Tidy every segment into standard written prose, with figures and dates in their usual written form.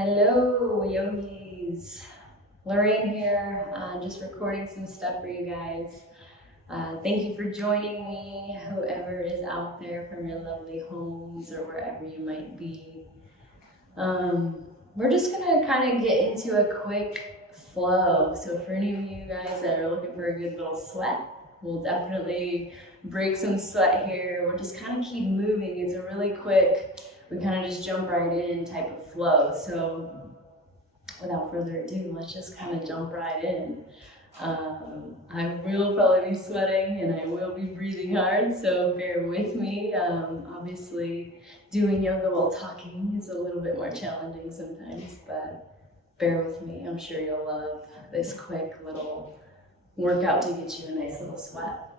Hello, yogis. Lorraine here, just recording some stuff for you guys. Thank you for joining me, whoever is out there from your lovely homes or wherever you might be. We're just gonna kind of get into a quick flow. So for any of you guys that are looking for a good little sweat, we'll definitely break some sweat here. We'll just kind of keep moving. It's a really quick, we kind of just jump right in type of flow. So without further ado, let's just kind of jump right in. I will probably be sweating and I will be breathing hard, so bear with me. Obviously, doing yoga while talking is a little bit more challenging sometimes, but bear with me. I'm sure you'll love this quick little workout to get you a nice little sweat.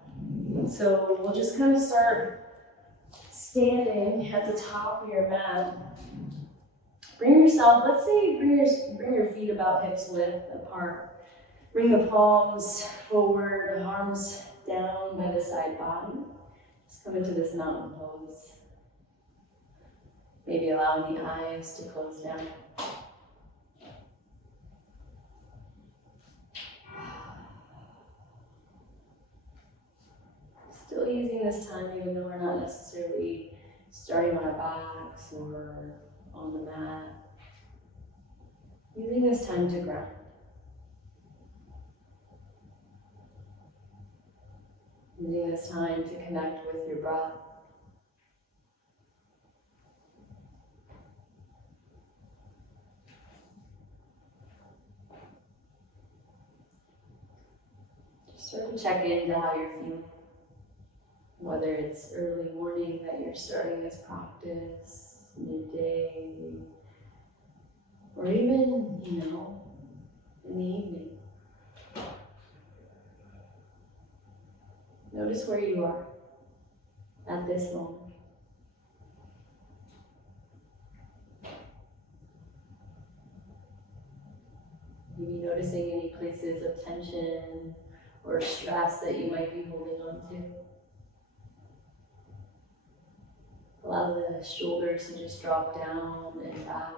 So we'll just kind of start standing at the top of your mat. Bring yourself, let's say bring your feet about hips width apart. Bring the palms forward, arms down by the side body. Just come into this mountain pose. Maybe allowing the eyes to close down. Still using this time, even though we're not necessarily starting on our backs or on the mat. Using this time to ground. Using this time to connect with your breath. Just sort of check into how you're feeling. Whether it's early morning that you're starting this practice, midday, or even, in the evening. Notice where you are at this moment. Maybe noticing any places of tension or stress that you might be holding on to. Allow the shoulders to just drop down and back,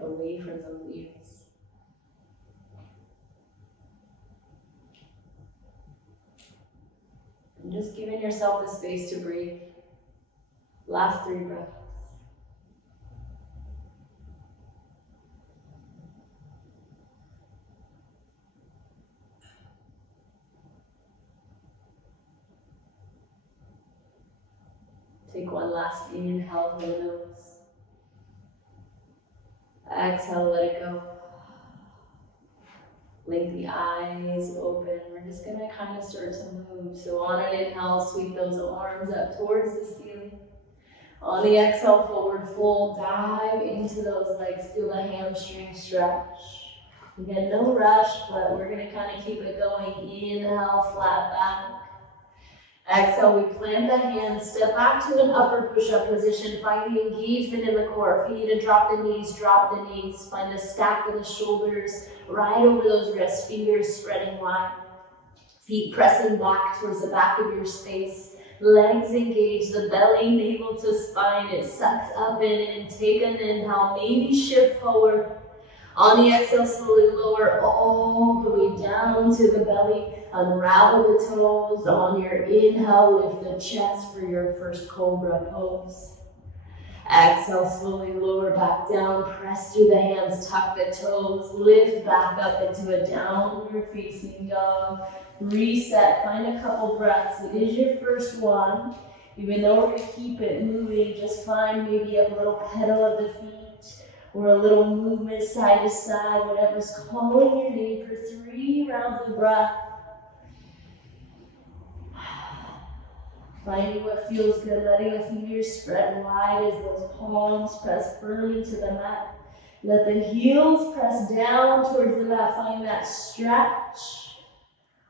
away from the ears. And just giving yourself the space to breathe. Last 3 breaths. Take one last inhale through the nose. Exhale, let it go. Blink the eyes open. We're just gonna kind of start to move. So on an inhale, sweep those arms up towards the ceiling. On the exhale, forward fold, dive into those legs. Feel the hamstring stretch. Again, no rush, but we're gonna kind of keep it going. Inhale, flat back. Exhale, we plant the hands, step back to an upper push-up position. Find the engagement in the core. If you need to drop the knees, drop the knees. Find the stack of the shoulders right over those wrists, fingers spreading wide. Feet pressing back towards the back of your space. Legs engage, the belly, navel to spine. It sucks up in and take an inhale. Maybe shift forward. On the exhale, slowly lower all the way down to the belly. Unravel the toes. On your inhale, lift the chest for your first cobra pose. Exhale, slowly lower back down. Press through the hands, tuck the toes. Lift back up into a downward facing dog. Reset, find a couple breaths. It is your first one. Even though we're going to keep it moving, just find maybe a little pedal of the feet or a little movement side to side, whatever's calling your name for 3 rounds of breath. Finding what feels good, letting the fingers spread wide as those palms press firm into the mat. Let the heels press down towards the mat. Find that stretch.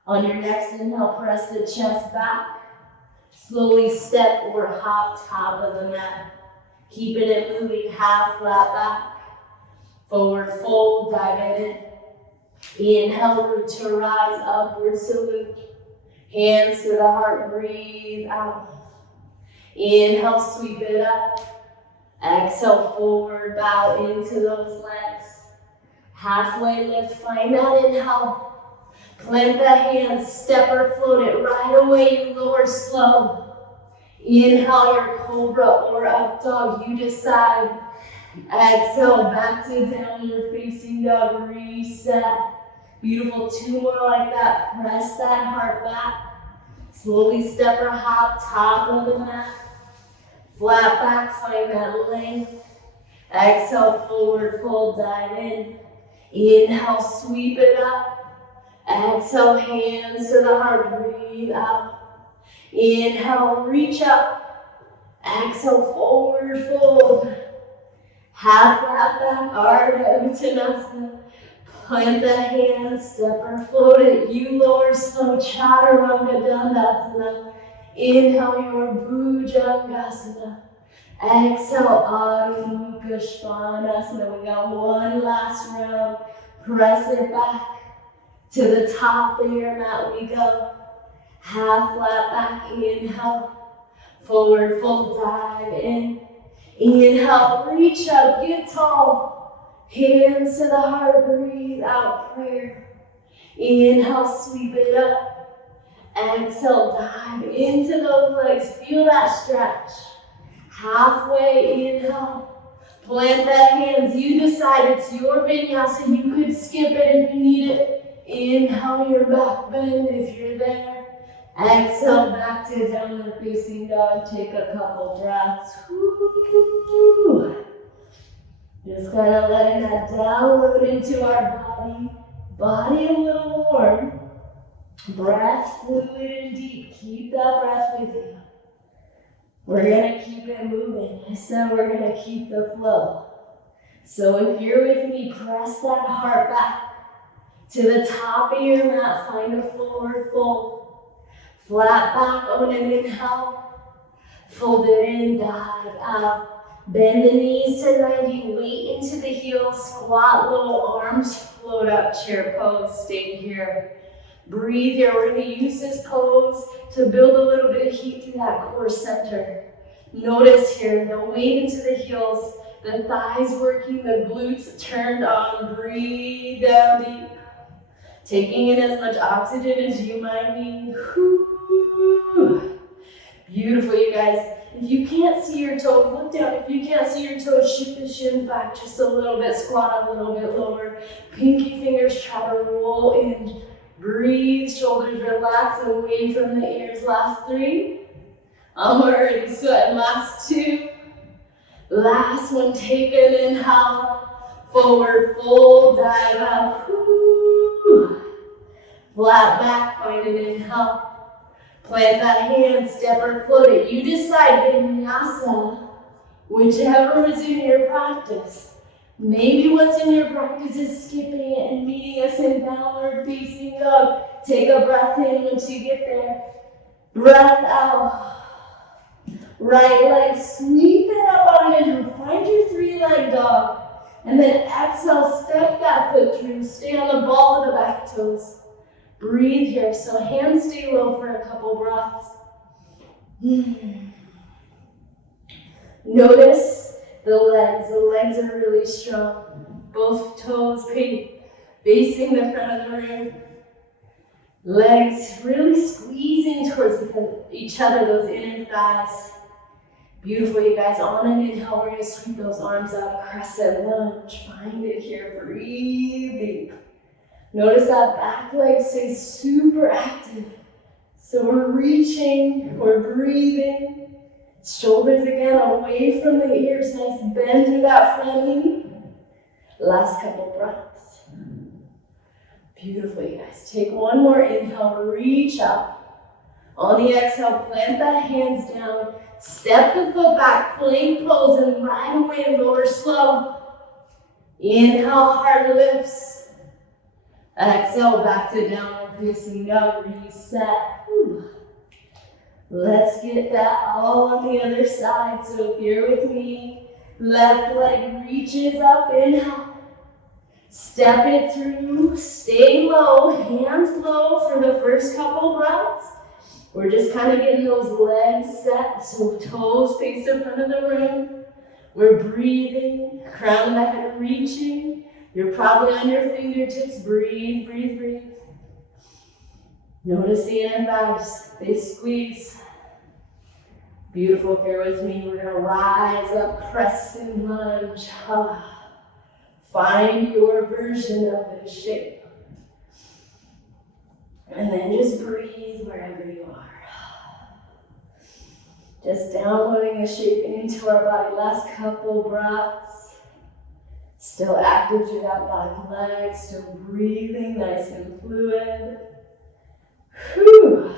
On your next inhale, press the chest back. Slowly step or hop top of the mat. Keeping it moving, half flat back. Forward fold, dive in. Inhale, root to rise, upward salute. Hands to the heart, breathe out. Inhale, sweep it up. Exhale, forward, bow into those legs. Halfway lift, find that inhale. Plant the hands, step or float it. Right away, you lower slow. Inhale your cobra or up dog, you decide. Exhale, back to downward facing dog, reset. Beautiful, 2 more like that. Press that heart back. Slowly step or hop, top of the mat. Flat back, find that length. Exhale, forward fold, dive in. Inhale, sweep it up. Exhale, hands to the heart, breathe out. Inhale, reach up. Exhale, forward fold. Half flat back, Ardha Uttanasana. Plant the hands, step or float it. You lower slow, Chaturanga Dandasana. Inhale your Bhujangasana. Exhale, Adho Mukha Svanasana. We got one last round. Press it back to the top of your mat. We go. Half flat back, inhale. Forward fold, dive in. Inhale, reach up, get tall. Hands to the heart, breathe out, prayer. Inhale, sweep it up. Exhale, dive into those legs. Feel that stretch. Halfway, inhale. Plant the hands. You decide it's your vinyasa. You could skip it if you need it. Inhale your back bend if you're there. Exhale, back to downward facing dog. Take a couple breaths. Woo. Just kind of letting that download into our body. Body a little warm. Breath fluid and deep. Keep that breath with you. We're going to keep it moving. I said we're going to keep the flow. So if you're with me, press that heart back to the top of your mat. Find a forward fold. Flat back on an inhale. Fold it in, dive out. Bend the knees to 90, weight into the heels, squat, little arms float up, chair pose, stay here. Breathe here, we're gonna use this pose to build a little bit of heat through that core center. Notice here, the weight into the heels, the thighs working, the glutes turned on, breathe down deep. Taking in as much oxygen as you might need. Whew. Beautiful, you guys. If you can't see your toes, look down. If you can't see your toes, shift the shins back just a little bit. Squat a little bit lower. Pinky fingers try to roll in. Breathe, shoulders relax away from the ears. Last 3. I'm already sweating. Last 2. Last one, take an inhale. Forward fold, dive out. Woo. Flat back, find an inhale. Plant that hand, step or float it. You decide, vinyasa, whichever is in your practice. Maybe what's in your practice is skipping it and meeting us in downward facing dog. Take a breath in once you get there. Breath out. Right leg, sweep it up on an inhale. Find your 3-leg dog. And then exhale, step that foot through. Stay on the ball of the back toes. Breathe here, so hands stay low for a couple breaths. Notice the legs are really strong. Both toes facing the front of the room. Legs really squeezing towards each other, those inner thighs. Beautiful, you guys. On an inhale, we're going to sweep those arms up, crescent lunge. Find it here, breathe deep. Notice that back leg stays super active. So we're reaching, we're breathing. Shoulders again away from the ears. Nice bend through that front knee. Last couple breaths. Beautiful, you guys. Take one more inhale, reach up. On the exhale, plant the hands down. Step the foot back, plank pose, and right away lower slow. Inhale, heart lifts. Exhale, back to downward facing dog, reset. Whew. Let's get that all on the other side. So if you're with me, left leg reaches up, inhale. Step it through, stay low, hands low for the first couple breaths. We're just kind of getting those legs set, so toes face the front of the room. We're breathing, crown of the head reaching. You're probably on your fingertips. Breathe, breathe, breathe. Notice the inner thighs, they squeeze. Beautiful, if you're with me, we're gonna rise up, crescent lunge. Find your version of this shape. And then just breathe wherever you are. Just downloading the shape into our body. Last couple breaths. Still active through that back leg, still breathing nice and fluid. Whew.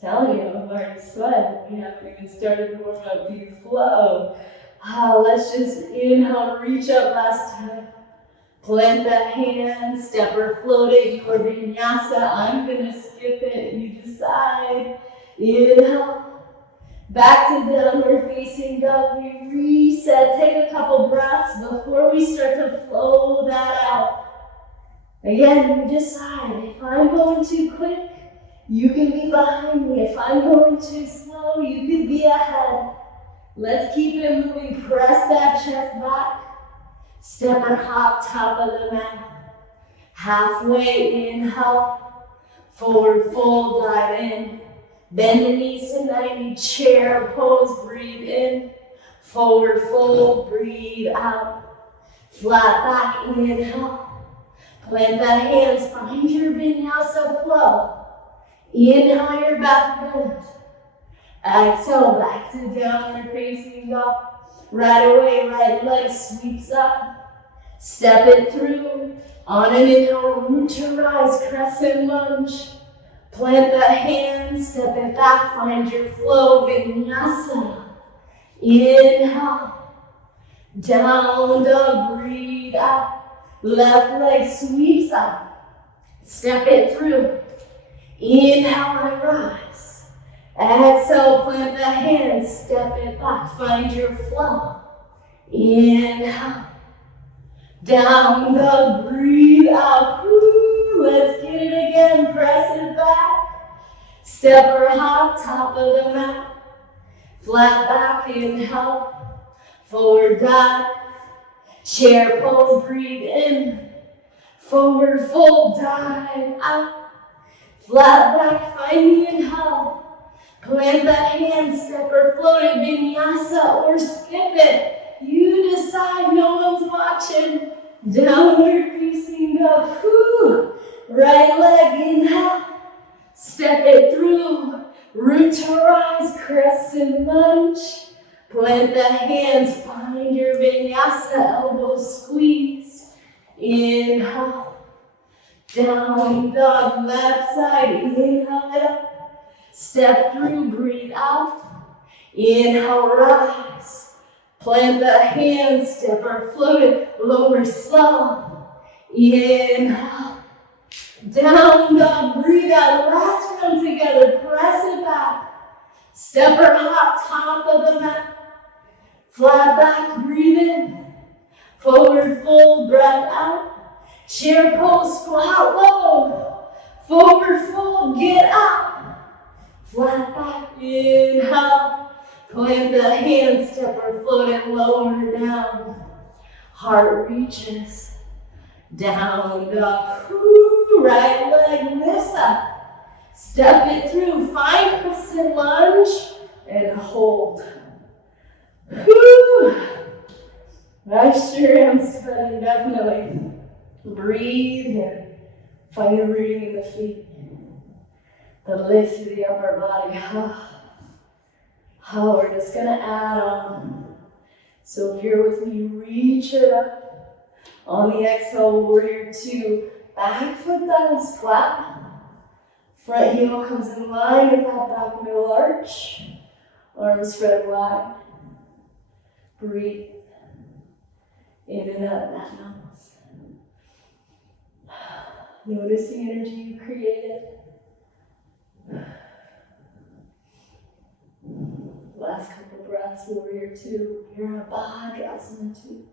Telling you, I'm already sweating. We haven't even started to warm up. You flow. Let's just inhale, reach up last time. Plant the hands, step or float it, your vinyasa. I'm gonna skip it, you decide. Inhale, back to downward facing dog. We reset, take a couple breaths before we start to flow that out. Again, you decide. If I'm going too quick, you can be behind me. If I'm going too slow, you can be ahead. Let's keep it moving. Press that chest back. Step or hop, top of the mat. Halfway, inhale. Forward fold, dive in. Bend the knees to 90, chair pose, breathe in. Forward fold, breathe out. Flat back, inhale. Plant the hands, find your vinyasa flow. Inhale your back bend. Exhale, back to downward facing dog. Right away, right leg sweeps up. Step it through. On an inhale, root to rise, crescent lunge. Plant the hands, step it back, find your flow, vinyasa. Inhale. Down dog, breathe out. Left leg sweeps up. Step it through. Inhale and rise. Exhale, plant the hands, step it back, find your flow. Inhale. Down dog, breathe out. Woo. Let's get it again, press it back. Step or hop, top of the mat. Flat back, inhale. Forward dive. Chair pose, breathe in. Forward fold, dive out. Flat back, find the inhale. Plant the hands, step or float it, vinyasa, or skip it. You decide, no one's watching. Downward facing dog. Whew. Right leg, inhale. Step it through. Root to rise, crescent lunge. Plant the hands, find your vinyasa, elbows squeeze. Inhale. Down dog, left side, inhale it up. Step through, breathe out. Inhale, rise. Plant the hands, step or float it, lower slow. Inhale. Down dog, breathe out. Last one together, press it back. Step or hop, top of the mat. Flat back, breathe in. Forward fold, breath out. Chair pose, squat low. Forward fold, get up. Flat back, inhale. Plant the hands, step or float it, lower down. Heart reaches. Down dog. Right leg lifts up. Step it through. Find crescent lunge and hold. Whew. I sure am sweating, definitely. Breathe here. Find the rooting in the feet. The lift through the upper body. We're just going to add on. So if you're with me, reach it up. On the exhale, warrior two. Back foot down, flat. Front heel comes in line with that back middle arch. Arms spread wide. Breathe. In and out of that nose. Notice the energy you created. Last couple breaths, warrior two. You're in a Bhadrasana two.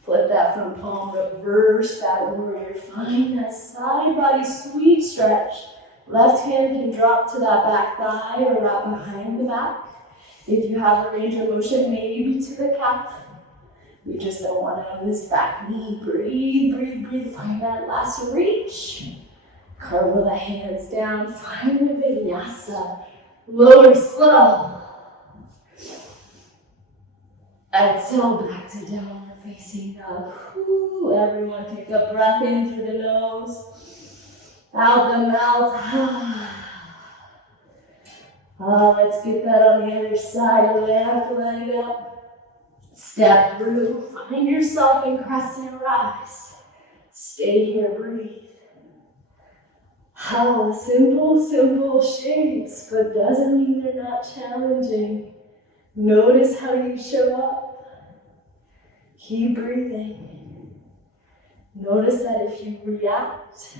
Flip that front palm, reverse that warrior. Find that side body sweet stretch. Left hand can drop to that back thigh or right behind the back. If you have a range of motion, maybe to the calf. We just don't want to on this back knee. Breathe, breathe, breathe. Find that last reach. Curl the hands down. Find the vinyasa. Lower slow. Exhale back to downward facing dog. Everyone take a breath in through the nose. Out the mouth. Let's get that on the other side. Left leg up. Step through. Find yourself in crescent rise. Stay here, breathe. Simple shapes, but doesn't mean they're not challenging. Notice how you show up. Keep breathing. Notice that if you react,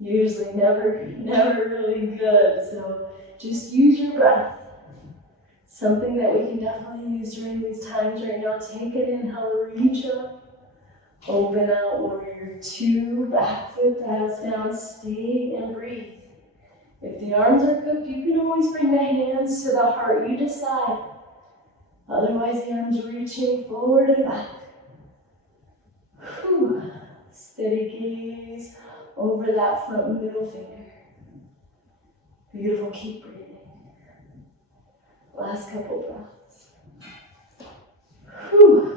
usually never really good. So just use your breath. Something that we can definitely use during these times right now. Take an inhale, reach up. Open out, warrior two, back foot dials down, stay and breathe. If the arms are cooked, you can always bring the hands to the heart, you decide. Otherwise, the arms reaching forward and back. Whew. Steady gaze over that front middle finger. Beautiful, keep breathing. Last couple breaths. Whew.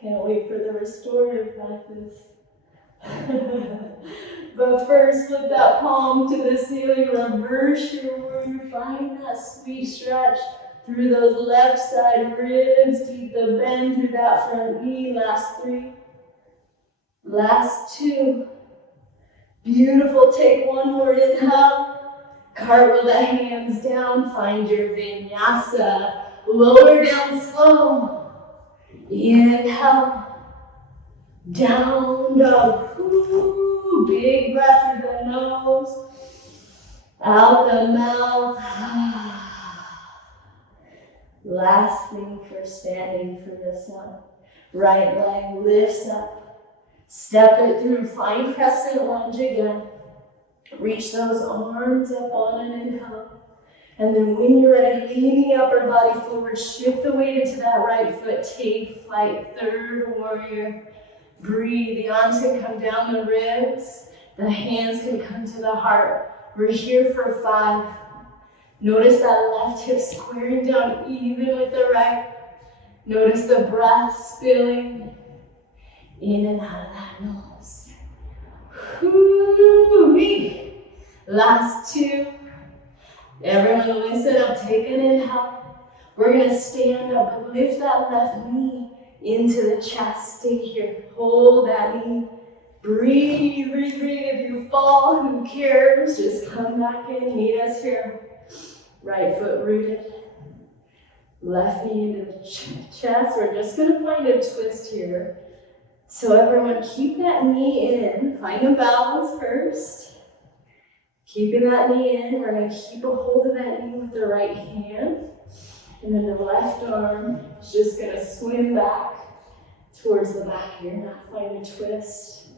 Can't wait for the restorative practice. But first, flip that palm to the ceiling, reverse your warrior, find that sweet stretch through those left side ribs, keep the bend through that front knee, last three, last two. Beautiful, take one more inhale, cartwheel the hands down, find your vinyasa, lower down slow. Inhale, down dog. Ooh, big breath through the nose, out the mouth. Last thing for standing for this one. Right leg lifts up. Step it through, find crescent lunge again. Reach those arms up on an inhale. And then when you're ready, lean the upper body forward, shift the weight into that right foot, take flight, third warrior. Breathe, the arms can come down the ribs, the hands can come to the heart. We're here for 5. Notice that left hip squaring down even with the right. Notice the breath spilling in and out of that nose. Whoo-wee. Last 2. Everyone listen up, take an inhale. We're gonna stand up and lift that left knee into the chest. Stay here, hold that knee. Breathe, breathe, breathe. If you fall, who cares? Just come back in, meet us here. Right foot rooted. Left knee into the chest. We're just gonna find a twist here. So everyone keep that knee in. Find a balance first. Keeping that knee in, we're going to keep a hold of that knee with the right hand. And then the left arm is just going to swim back towards the back here. Now find a twist.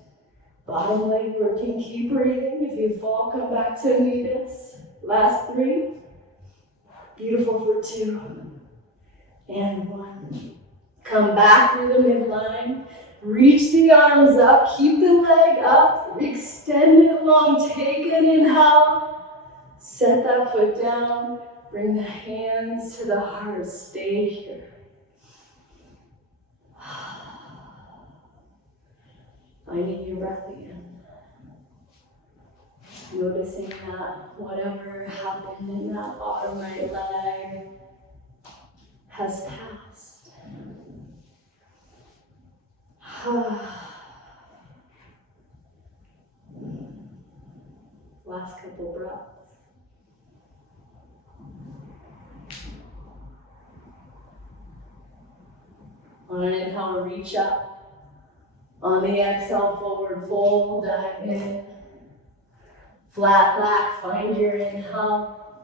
Bottom leg working, keep breathing. If you fall, come back to meet us. Last 3. Beautiful for 2. And 1. Come back through the midline. Reach the arms up, keep the leg up, extend it long, take an inhale, set that foot down, bring the hands to the heart, stay here. Finding your breath again. Noticing that whatever happened in that bottom right leg has passed. Last couple breaths. On an inhale, reach up. On the exhale, forward fold, dive in. Flat back, find your inhale.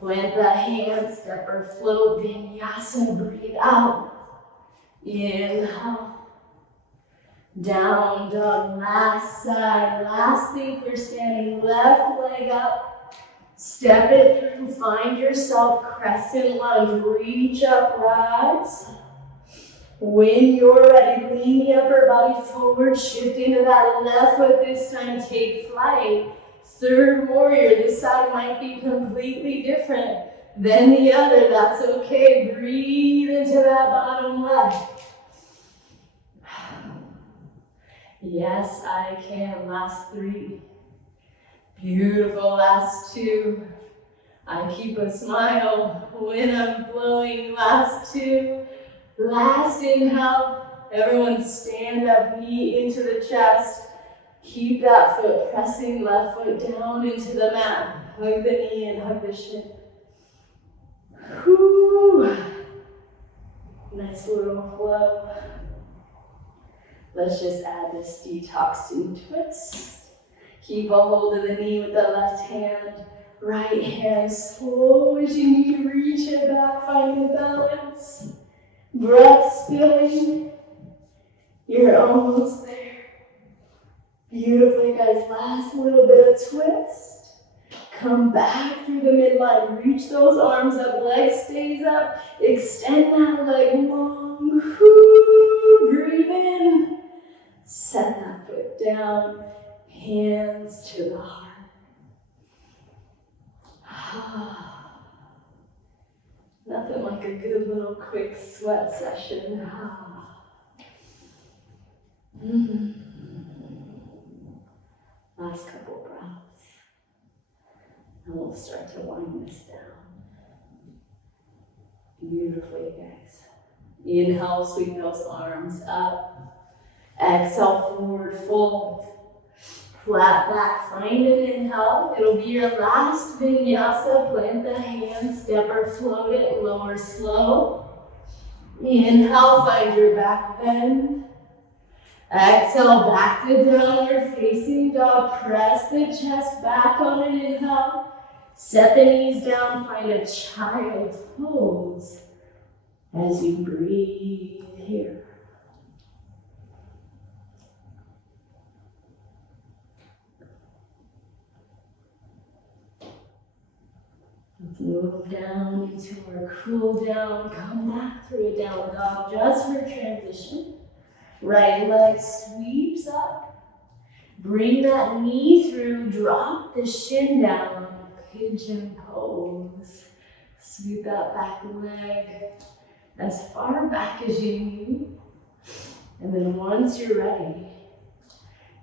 Plant the hands, step or float, vinyasa, breathe out. Inhale. Down dog, last side, last thing for standing, left leg up, Step it through, find yourself crescent lunge, reach up, rise. When you're ready, lean the upper body forward, shift into that left foot this time, take flight. Third warrior, this side might be completely different than the other, that's okay. Breathe into that bottom leg. Yes, I can. Last 3. Beautiful, last 2. I keep a smile when I'm flowing. Last 2. Last inhale. Everyone stand up, knee into the chest. Keep that foot pressing, left foot down into the mat. Hug the knee and hug the shin. Whew. Nice little flow. Let's just add this detoxing twist. Keep a hold of the knee with the left hand. Right hand, slow as you need, reach it back, find the balance. Breath spilling. You're almost there. Beautifully, guys. Last little bit of twist. Come back through the midline. Reach those arms up, leg stays up. Extend that leg long. Whoo, breathe in. Set that foot down. Hands to the heart. Nothing like a good little quick sweat session. Last couple breaths. And we'll start to wind this down. Beautifully, guys. Inhale, sweep those arms up. Exhale, forward fold. Flat back, find an inhale. It'll be your last vinyasa. Plant the hands, step or float it, lower slow. Inhale, find your back bend. Exhale, back to downward facing dog. Press the chest back on an inhale. Set the knees down, find a child's pose as you breathe here. Let's move down into our cool down. Come back through a down dog just for transition. Right leg sweeps up. Bring that knee through. Drop the shin down. Pigeon pose. Sweep that back leg as far back as you need. And then once you're ready,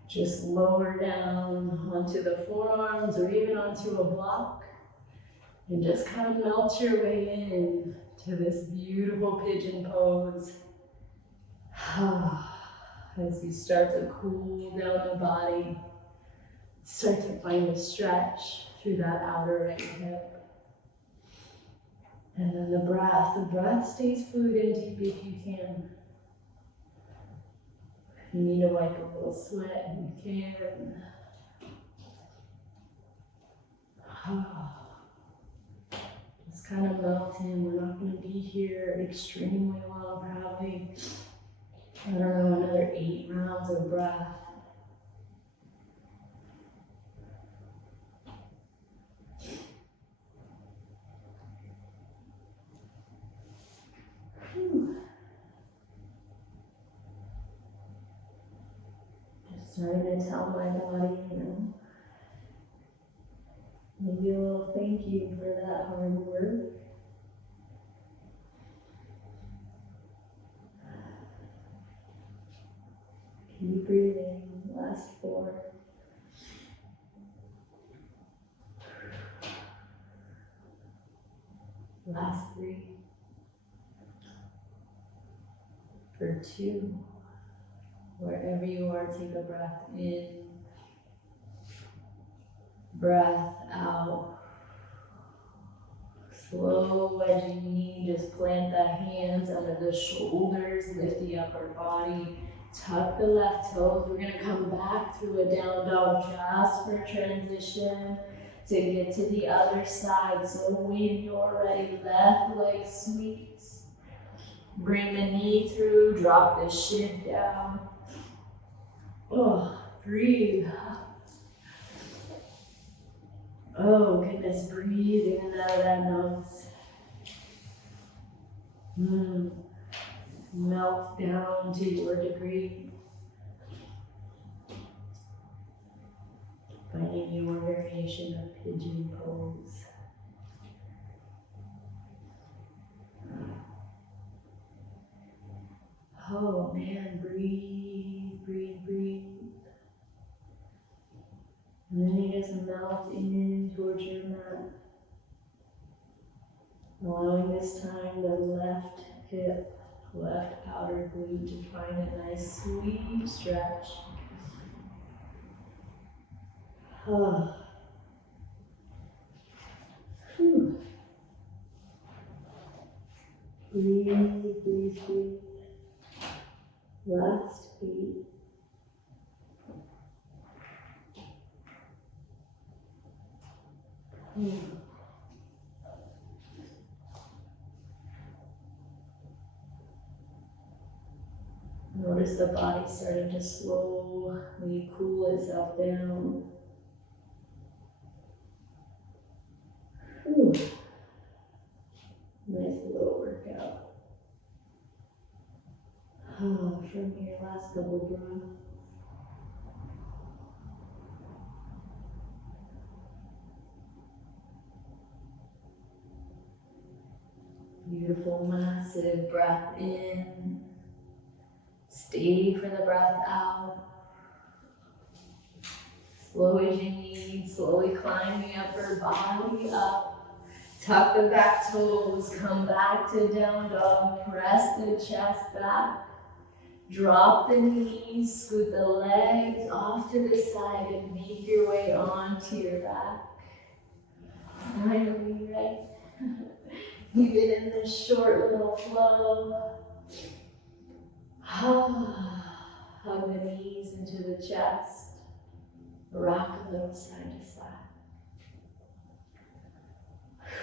just lower down onto the forearms or even onto a block. And just kind of melt your way in to this beautiful pigeon pose. As you start to cool down the body, start to find a stretch through that outer right hip. And then the breath stays fluid and deep if you can. If you need to wipe a little sweat, you can. Just kind of melt in. We're not going to be here extremely long, probably. I don't know, another 8 rounds of breath. Just starting to tell my body, maybe a little thank you for that hard work. Keep breathing. Last 4. Last 3. For 2. Wherever you are, take a breath in. Breath out. Slow as you need. Just plant the hands under the shoulders. Lift the upper body. Tuck the left toes. We're going to come back through a down dog just for transition to get to the other side. So when you're ready, left leg sweeps. Bring the knee through. Drop the shin down. Breathe. Oh goodness, breathe in and out of that nose. Melt down to your degree. Finding your variation of pigeon pose. Oh man, breathe, breathe, breathe. And then you just melt in towards your mat. Allowing this time the left hip, left outer glute to find a nice sweet stretch. Oh. Whew. Breathe, breathe, breathe. Last beat. Notice the body starting to slowly cool itself down. Whew. Nice little workout. Oh, from your last couple breaths. Beautiful, massive breath in. Stay for the breath out. Slow as you need, slowly climb the upper body up. Tuck the back toes, come back to down dog. Press the chest back. Drop the knees, scoot the legs off to the side and make your way onto your back. Finally, right? Even in this short little flow. Hug the knees into the chest. Rock a little side to side.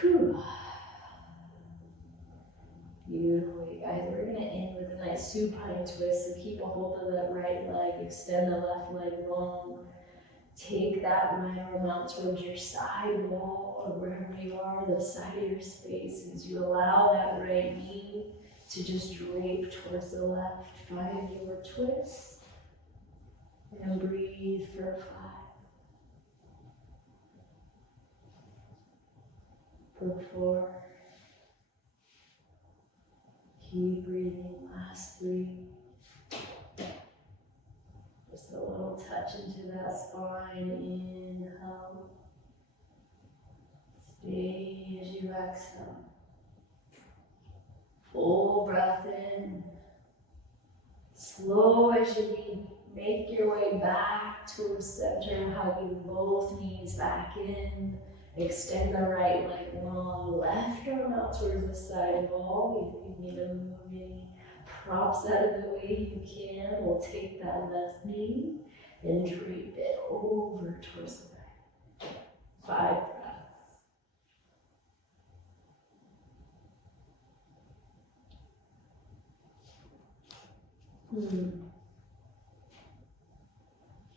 Whew. Beautiful, you guys. We're going to end with a nice supine twist. So keep a hold of that right leg. Extend the left leg long. Take that right arm out towards your side wall or wherever you are, the side of your space, as you allow that right knee to just drape towards the left. Find your twist. And breathe for 5. For 4. Keep breathing. Last 3. Just a little touch into that spine. Inhale. Stay as you exhale. Full breath in. Slow as you make your way back towards center. Hugging both knees back in. Extend the right leg long. Left arm out towards the side wall. If you need to move any props out of the way, you can. We'll take that left knee and drape it over towards the right. 5 breaths.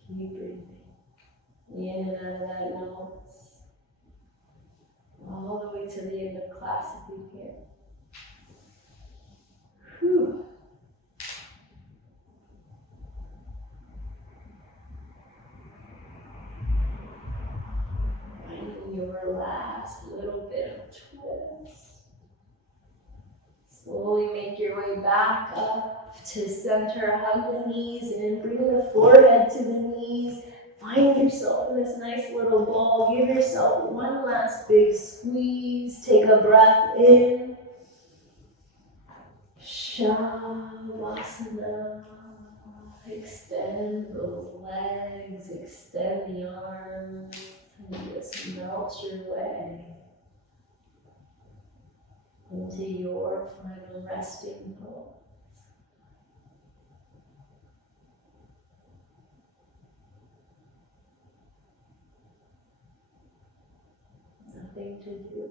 Keep breathing. In and out of that nose. All the way to the end of class if you can. Whew. Finding your last little bit of twist. Slowly make your way back up to center. Hug the knees and bring the forehead to the knees. Find yourself in this nice little ball. Give yourself one last big squeeze. Take a breath in. Shavasana. Extend those legs. Extend the arms. And just melt your way into your final resting pose. Nothing to do.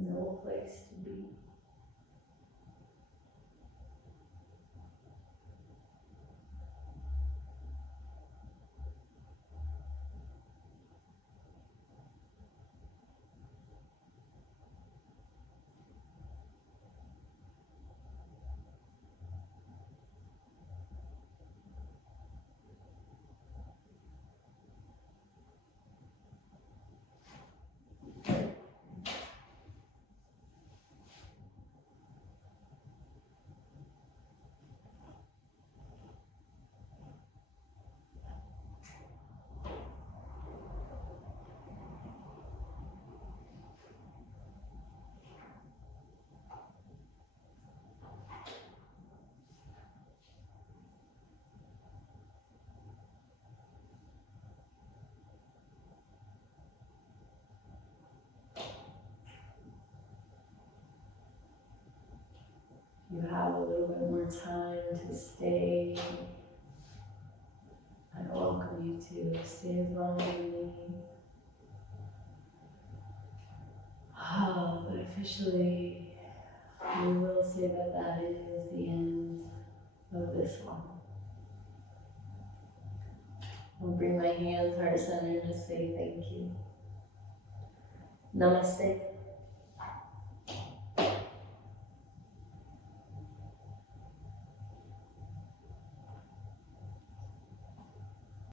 No place to be. You have a little bit more time to stay. I welcome you to stay as long as you need. But officially, we will say that that is the end of this one. I'll bring my hands heart center and just say thank you. Namaste.